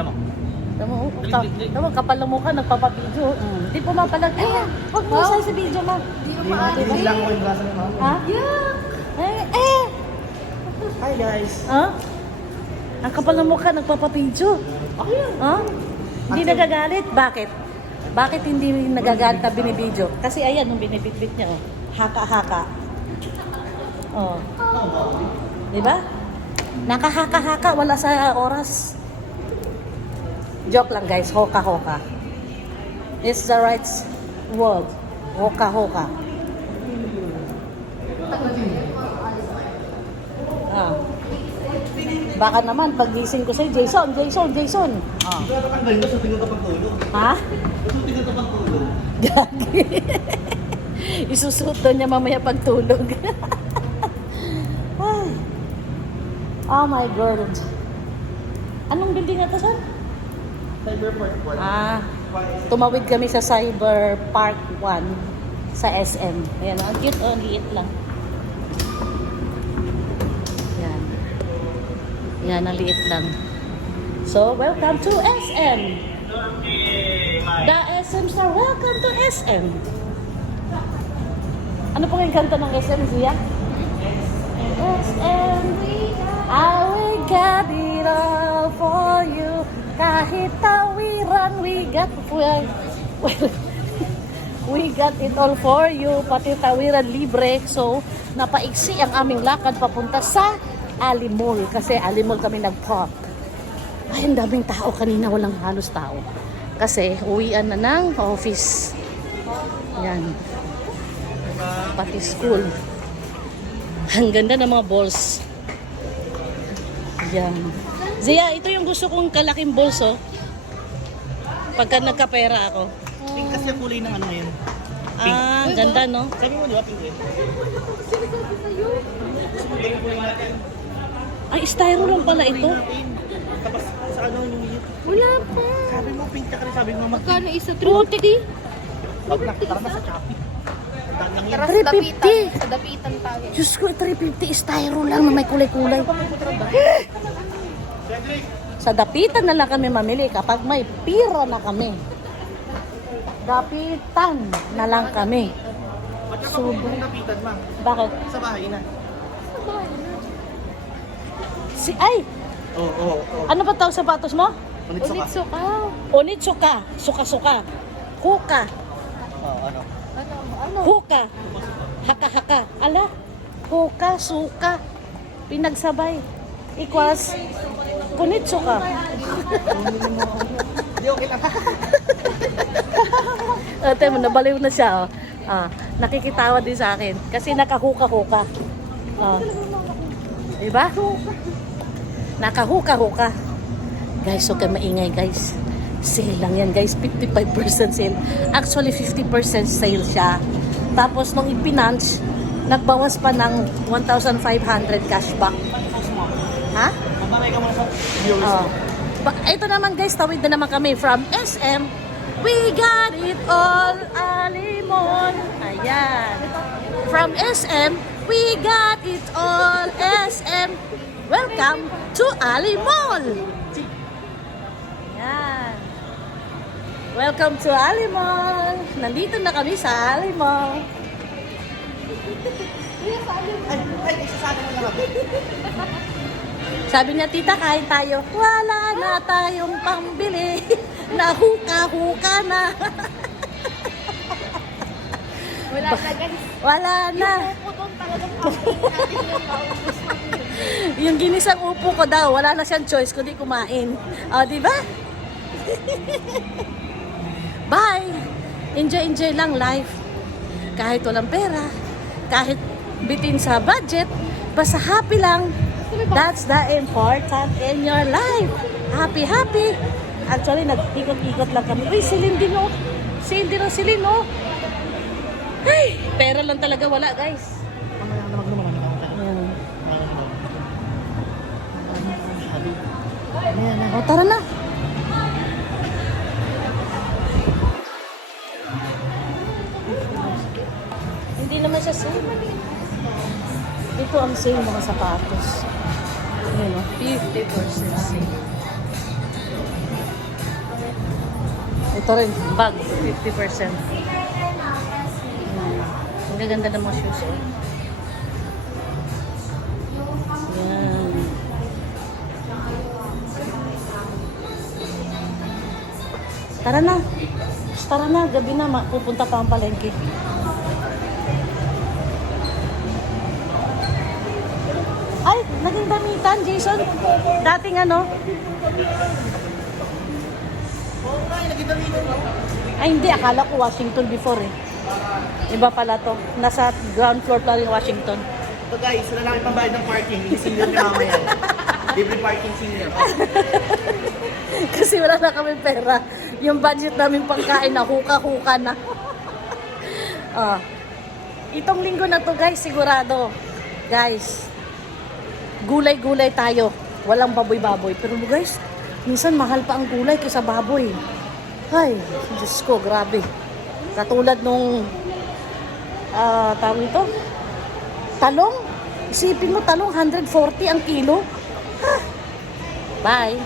Tama, kapal ng mukha, nagpapabidyo. Hindi pumapalag. Ay, huwag mo sa video, ma. Hindi lang ako yung braso ni mama. Ha? Yeah. Hi guys. Ha? Ang kapal ng mukha, nagpapabidyo. Okay yan. Ha? Hindi nagagalit? Bakit? Bakit hindi nagagalit na binibidyo? Kasi ayan, nung binibitbit niya, oh. Haka-haka. Oh. Diba? Nakahaka-haka, wala sa oras. Joke lang guys, hoka-hoka. It's the right word. Hoka-hoka. Ah. Baka naman, pag-gising ko sa'yo, Jason. Ah. Ito natatanggal mo sa tingin ka pagtulog. Ha? Sa tingin ka pagtulog. Gagi. Isusuot daw niya mamaya pagtulog. Ay. Oh my God. Anong building na to, sir? Cyberport 1. Ah, tumawid kami sa Cyber Park 1 sa SM. Ayan, ang cute, ang liit lang. Yan. Yan, ang liit lang. So, welcome to SM. The SM Star, welcome to SM. Ano pong yung kanta ng SM, Zia? SM, I will get it all for you. Kahit tawiran, we got it all for you. Pati tawiran libre. So, napaiksi ang aming lakad papunta sa Alimol. Kasi Alimol kami nag-park. Ay, ang daming tao kanina. Walang halos tao. Kasi uwian na ng office. Yan. Pati school. Ang ganda ng mga balls. Yan. Zia, ito yung gusto kong kalaking bolso. Pagka nagkapera ako. Pink kasi ang kulay ng ano ngayon. Ah, ganda no? Sabi mo, di ba pink eh? Pink ang kulay natin. Ay, styro lang pala ito. Tapos sa ano yung yun? Wala pa. Sabi mo pink ka rin, sabi mo Magkano isa? 350. Wag na, tara na sa Shopee. Daan lang Tara yan. sa 350. dapitan. Sa dapitan tayo. Diyos ko, 350 styro lang na may kulay-kulay. Cedric! Sa dapitan na lang kami mamili kapag may pira na kami. Dapitan na lang kami. Ba't ka pa pumunta ng dapitan, ma'am? Bakit? Sa bahay na. Ay! Oo. Ano ba tawag sapatos mo? Ulit sa ka. Unitso ka. Onitsuka. Suka-suka. Huka. Ano? Ano? Huka. Haka-haka. Ala. Huka, suka. Pinagsabay. Equals kunitsuka. Hindi, okay lang. Ate mo, nabaliw na siya. Oh. Ah, nakikitawa din sa akin. Kasi nakahuka-huka. Ah. Diba? Nakahuka-huka. Guys, huwag kayo maingay guys. Sale lang yan guys. 55% sale. Actually, 50% sale siya. Tapos, nung ipinunch, nagbawas pa ng 1,500 cashback. Ha? Mabanay ka muna sa viewers. Oh. Ito naman guys, tawid na naman kami from SM. We got it all, Alimol. Ayan. From SM, we got it all, SM. Welcome to Alimol. Ayan. Welcome to Alimol. Nandito na kami sa Alimol. Ay, isasabi mo lang ako. Sabi niya, tita, kain tayo. Wala na tayong pambili. Nahuka-huka na. Wala na guys. Wala na. Upo doon talagang pamilya natin yung maubos natin. Yung ginisang upo ko daw, wala na siyang choice kundi kumain. O, di ba? Bye! Enjoy lang life. Kahit walang pera, kahit bitin sa budget, basta happy lang. That's the important in your life. Happy. Actually, nag-ikot-ikot lang kami. Uy, silin din oh. Sale din ang silin oh. Ay, pera lang talaga wala guys. Mamaya na maglumaman ako. Ayan. O, tara na. Hindi naman siya sale. Ito ang sale mga sapatos. Ayan o, 50% sale. Ito rin, bag, 50%. Ang gaganda ng mga shoes. Yan. Tara na. Tara na, gabi na, pupunta pa ang palengke. Ay, naging damitan, Jason. Dating ano? Oo nga, nakita dito. Ay, hindi. Akala ko Washington before eh. Iba pala to. Nasa ground floor pa rin Washington. So guys, wala lang pang bayad ng parking. Hindi senior ni mama yan. Libre parking senior. Kasi wala na kami pera. Yung budget namin pangkain na huka-huka na. Ah. Itong linggo na to guys, sigurado. Guys, gulay-gulay tayo. Walang baboy-baboy. Pero guys, minsan mahal pa ang gulay kaysa baboy. Ay, Diyos ko, grabe. Katulad nung, tawag ito, talong. Isipin mo, talong, 140 ang kilo. Bye.